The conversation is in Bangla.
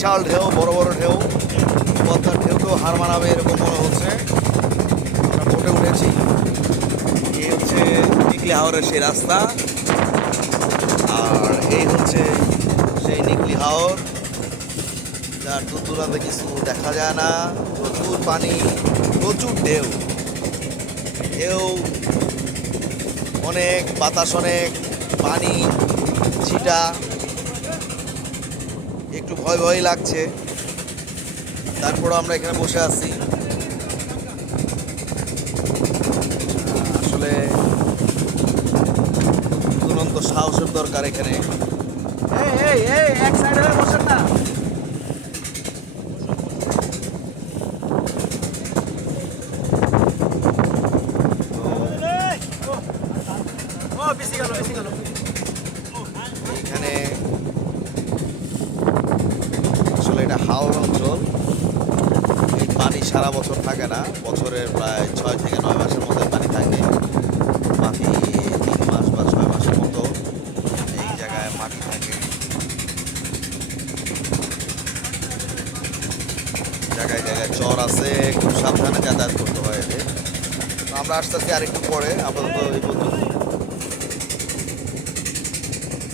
বিশাল ঢেউ, বড় বড় ঢেউ, পদ্মার ঢেউকেও হার মানাবে এরকম মনে হচ্ছে। আমরা বোটে উঠেছি। এই হচ্ছে নিকলি হাওরের সেই রাস্তা, আর এই হচ্ছে সেই নিকলি হাওর, যার দূর দূরান্তে কিছু দেখা যায় না। প্রচুর পানি, প্রচুর ঢেউ, ঢেউ অনেক, বাতাস অনেক, পানি ছিটা, একটু ভয় ভয় লাগছে। তারপরও আমরা এখানে বসে আছি। আসলে দুরন্ত সাহসের দরকার এখানে। এক সাইড হয়ে বসেন না। এখানে আসলে এটা হাওর অঞ্চল। এই পানি সারা বছর থাকে না, বছরের প্রায় 6 থেকে 9 মাসের মধ্যে পানি থাকে। বাকি 3 মাস বা 6 মাসের মতো এই জায়গায় মাটি থাকে। জায়গায় জায়গায় চর আছে, খুব সাবধানে যাতায়াত করতে হয় এদের। আমরা আসতেছি আরেকটু পরে, আপাতত এই পর্যন্ত।